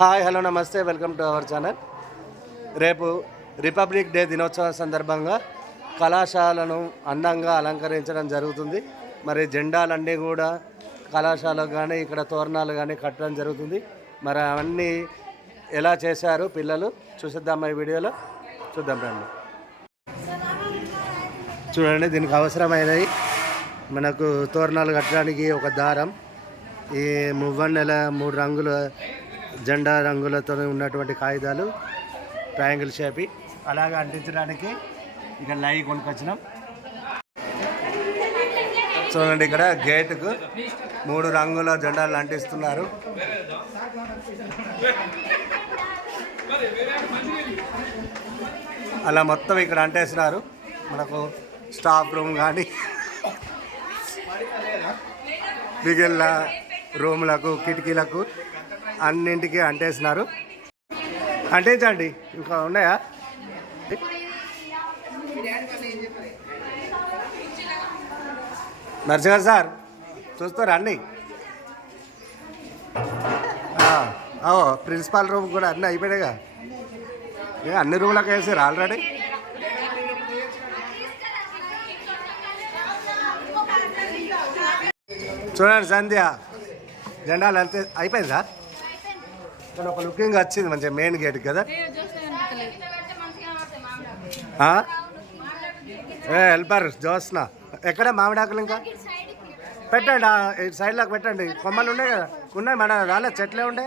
Hi hello నమస్తే welcome to our channel. రేపు Republic Day దినోత్సవం సందర్భంగా కళాశాలను అందంగా అలంకరించడం జరుగుతుంది. మరి జెండాలన్నీ కూడా కళాశాలకు కానీ ఇక్కడ తోరణాలు కానీ కట్టడం జరుగుతుంది. మరి అవన్నీ ఎలా చేశారు పిల్లలు? చూసిద్దాం ఈ వీడియోలో. చూద్దాం రండి. చూడండి దీనికి అవసరమైనవి మనకు తోరణాలు కట్టడానికి ఒక దారం. ఈ మువ్వన్నెల మూడు రంగుల జెండా రంగులతో ఉన్నటువంటి కాగితాలు ట్రయాంగిల్ షేప్ అలాగే అంటించడానికి ఇక లై కొనుకొచ్చినాం. చూడండి ఇక్కడ గేటుకు మూడు రంగుల జెండాలు అంటిస్తున్నారు. అలా మొత్తం ఇక్కడ అంటేస్తున్నారు మనకు స్టాఫ్ రూమ్ కానీ మిగిలిన రూములకు కిటికీలకు అన్నింటికి అంటేసినారు. అంటించండి ఇంకా ఉన్నాయా? నరసింహ సార్ చూస్తారా అన్ని? ఓ ప్రిన్సిపాల్ రూమ్ కూడా అన్నీ అయిపోయాయిగా ఏ, అన్ని రూమ్లకు వేసారు ఆల్రెడీ? చూడండి సంధ్య జెండాలు అంతే అయిపోయింది? సార్ ఇక్కడ ఒక లుకింగ్ వచ్చింది మంచిగా మెయిన్ గేట్ కదా. హెల్పర్ జోస్న. ఎక్కడ మామిడాకులు ఇంకా? పెట్టండి సైడ్లోకి పెట్టండి. కొమ్మలు ఉన్నాయి కదా. ఉన్నాయి మన రాలే చెట్లే ఉండే.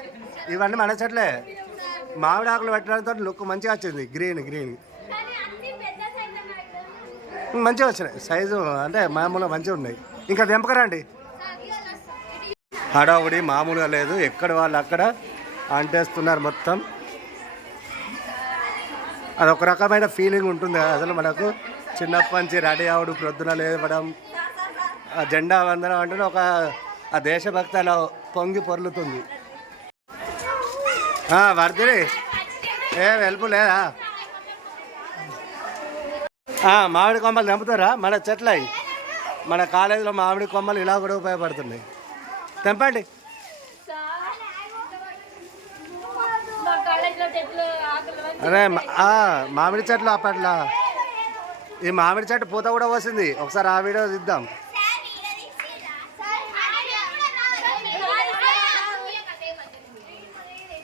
ఇవన్నీ మన చెట్లే. మామిడాకులు పెట్టడంతో లుక్ మంచిగా వచ్చింది. గ్రీన్ గ్రీన్ మంచిగా వచ్చినాయి. సైజు అంటే మామూలుగా మంచిగా ఉన్నాయి. ఇంకా తెంపకరండి. హడావుడి మామూలుగా లేదు. ఎక్కడ వాళ్ళు అక్కడ అంటేస్తున్నారు మొత్తం. అది ఒక రకమైన ఫీలింగ్ ఉంటుంది. కదా అసలు మనకు చిన్నప్పటి నుంచి రెడీ అవడం ప్రొద్దున లేవడం ఆ జెండా వందనం అంటే ఒక ఆ దేశభక్తి అలా పొంగి పొర్లుతుంది. వర్ధిని ఏ వెలుపు లేదా? మామిడి కొమ్మలు తెంపుతారా? మన చెట్లయి. మన కాలేజీలో మామిడి కొమ్మలు ఇలా కూడా ఉపయోగపడుతున్నాయి. తెంపండి మా కాలేజీలో చెట్లు ఆకులు అరే మామిడి చెట్లు అప్పట్లో. ఈ మామిడి చెట్టు పూత కూడా వస్తుంది ఒకసారి ఆ వీడియో ఇద్దాం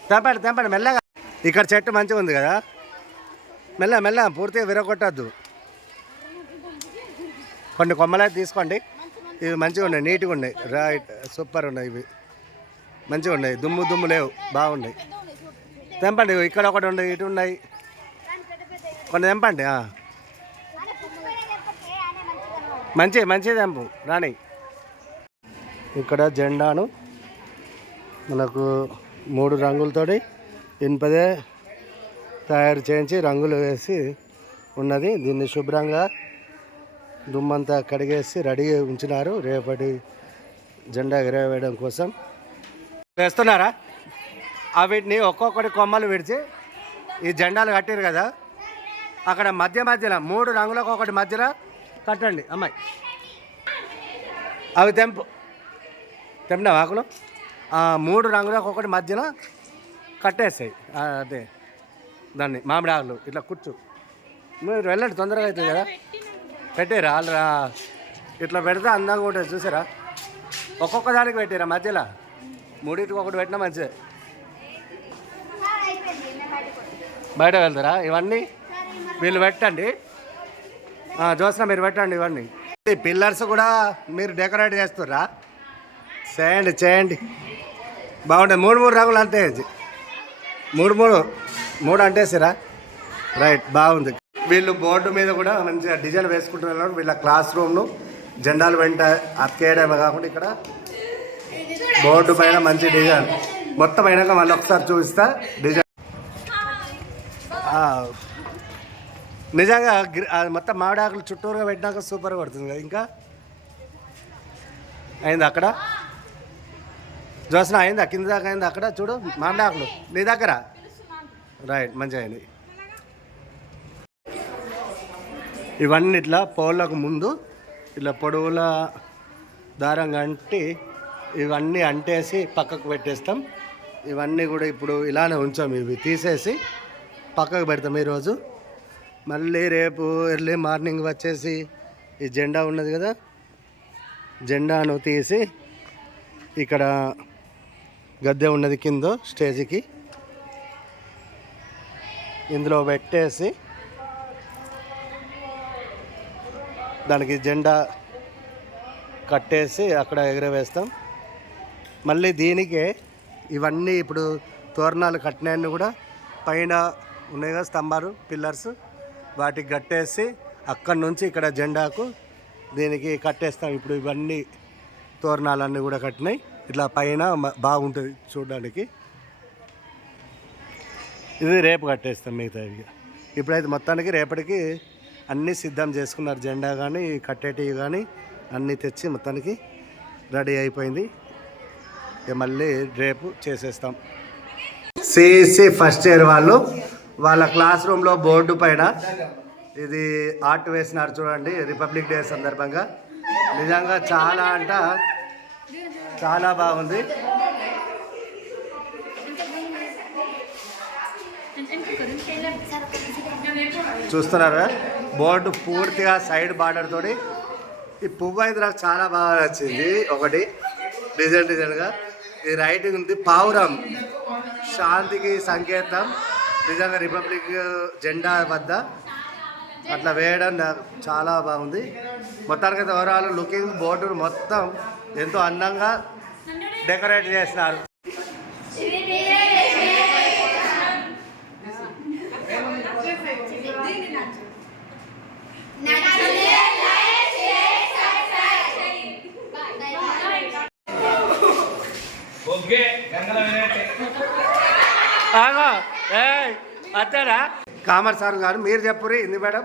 తెంపండి తెంపండి మెల్లగా. ఇక్కడ చెట్టు మంచిగా ఉంది కదా? మెల్ల మెల్ల పూర్తిగా విరగొట్టద్దు. కొన్ని కొమ్మలైతే తీసుకోండి. ఇవి మంచిగా ఉన్నాయి నీట్గా ఉన్నాయి. రైట్ సూపర్ ఉన్నాయి ఇవి. మంచిగా ఉన్నాయి. దుమ్ము దుమ్ము లేవు. బాగున్నాయి. తెంపండి ఇక్కడ ఒకటి ఉన్నాయి ఇటు ఉన్నాయి. కొన్ని తెంపండి మంచి మంచి తెంపు రాణి ఇక్కడ జెండాను మనకు మూడు రంగులతోటి ఇనుపదే తయారు చేయించి రంగులు వేసి ఉన్నది. దీన్ని శుభ్రంగా దుమ్మంతా కడిగేసి రెడీ ఉంచినారు. రేపటి జెండా ఎగరవేయడం కోసం. వేస్తున్నారా? వీటిని ఒక్కొక్కటి కొమ్మలు విడిచి ఈ జెండాలు కట్టారు కదా. అక్కడ మధ్య మధ్యలో మూడు రంగులకు ఒకటి మధ్యలో కట్టండి అమ్మాయి. అవి తెంపు. తెంపిన ఆకులు? మూడు రంగులకు ఒకటి మధ్యలో కట్టేస్తాయి అదే. దాన్ని మామిడి ఆకులు ఇట్లా కూర్చు. మీరు వెళ్ళండి తొందరగా అవుతుంది కదా. పెట్టారా ఆల్రా ఇట్లా పెడితే అందంగా ఉంటుంది చూసారా? ఒక్కొక్క దానికి పెట్టారా మధ్యలో. మూడింటికి ఒకటి పెట్టినా మంచిదే. బయట వెళ్తారా? ఇవన్నీ వీళ్ళు పెట్టండి. ఆ, మీరు పెట్టండి ఇవన్నీ. పిల్లర్స్ కూడా మీరు డెకరేట్ చేస్తుర్రా? చేయండి చేయండి. బాగుంటుంది మూడు మూడు రంగులు అంతే మూడు మూడు. మూడు అంటేసిరా? రైట్ బాగుంది. వీళ్ళు బోర్డు మీద కూడా మంచిగా డిజైన్ వేసుకుంటున్నారు వీళ్ళ క్లాస్ రూమ్ను జెండాలు వెంట అతికేయడమే కాకుండా ఇక్కడ బోర్డు పైన మంచి డిజైన్. మొత్తం అయినాక మళ్ళీ ఒకసారి చూపిస్తా. డిజైన్ నిజంగా మొత్తం మామిడాకులు చుట్టూరుగా పెట్టినాక సూపర్ పడుతుంది కదా. ఇంకా? అయింది అక్కడ? జోసిన అయిందా? కింద దాకా అయింది అక్కడ? చూడు మామిడాకులు. నీ దగ్గర? రైట్ మంచిగా అయింది. ఇవన్నీ ఇట్లా పౌళ్ళకు ముందు ఇట్లా పొడవుల దారం కంటి ఇవన్నీ అంటేసి పక్కకు పెట్టేస్తాం. ఇవన్నీ కూడా ఇప్పుడు ఇలానే ఉంచాం. ఇవి తీసేసి పక్కకు పెడతాం ఈరోజు. మళ్ళీ రేపు ఎర్లీ మార్నింగ్ వచ్చేసి ఈ జెండా ఉన్నది కదా? జెండాను తీసి ఇక్కడ గద్దె ఉన్నది కింద స్టేజ్కి. ఇందులో పెట్టేసి దానికి జెండా కట్టేసి అక్కడ ఎగరవేస్తాం. మళ్ళీ దీనికే ఇవన్నీ ఇప్పుడు తోరణాలు కట్టినాయని కూడా పైన ఉన్నాయి కదా స్తంభాలు పిల్లర్స్ వాటికి కట్టేసి అక్కడి నుంచి ఇక్కడ జెండాకు దీనికి కట్టేస్తాం. ఇప్పుడు ఇవన్నీ తోరణాలన్నీ కూడా కట్టినాయి. ఇట్లా పైన బాగుంటుంది చూడడానికి. ఇది రేపు కట్టేస్తాం మిగతా ఇవి. ఇప్పుడైతే మొత్తానికి రేపటికి అన్నీ సిద్ధం చేసుకున్నారు జెండా కానీ కట్టేటివి కానీ అన్నీ తెచ్చి మొత్తానికి రెడీ అయిపోయింది. ఇక మళ్ళీ రేపు చేసేస్తాం. సిఈసి ఫస్ట్ ఇయర్ వాళ్ళు వాళ్ళ క్లాస్ రూమ్లో బోర్డు పైన ఇది ఆర్ట్ వేసినారు చూడండి రిపబ్లిక్ డే సందర్భంగా. నిజంగా చాలా అంట చాలా బాగుంది. చూస్తున్నారా? బోర్డు పూర్తిగా సైడ్ బార్డర్ తోటి ఈ పువ్వు అయితే నాకు చాలా బాగా నచ్చింది. ఒకటి డిజైన్ డిజైన్గా ఈ రైటింగ్ ఉంది పావురం. శాంతికి సంకేతం. నిజంగా రిపబ్లిక్ జెండా వద్ద అట్లా వేయడం నాకు చాలా బాగుంది. మొత్తానికి అయితే ఓవరాల్ లుకింగ్ బోర్డు మొత్తం ఎంతో అందంగా డెకరేట్ చేసినారు. కామర్స్ సార్ గారు మీరు చెప్పురి ఇంది మేడం?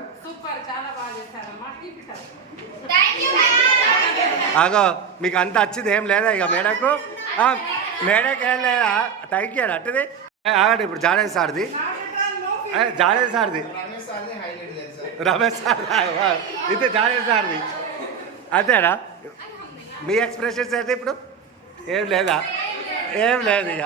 ఆగో మీకు అంత వచ్చింది ఏం లేదా ఇక మేడకు? మేడకు ఏం లేదా? థ్యాంక్ యూ అట్టది. ఆగండి ఇప్పుడు జానేజ్ సార్ది. జానేజ్ సార్ది. రమేష్ సార్. ఇది జానేజ్ సార్ది. అంతేనా? మీ ఎక్స్ప్రెషన్స్ అయితే ఇప్పుడు? ఏం లేదా? ఏం లేదు ఇక